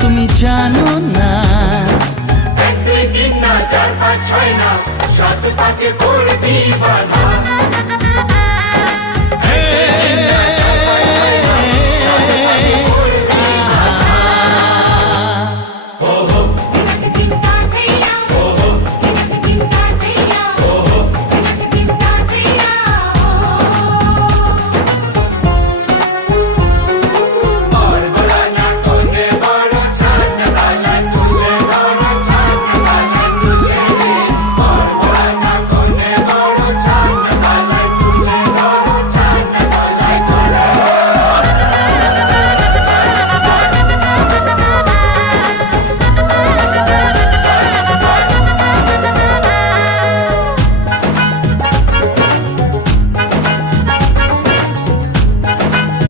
তুমি জানো না। 1 2 3 না 4 5 6 না 7 পাকে পড়বি বাধা।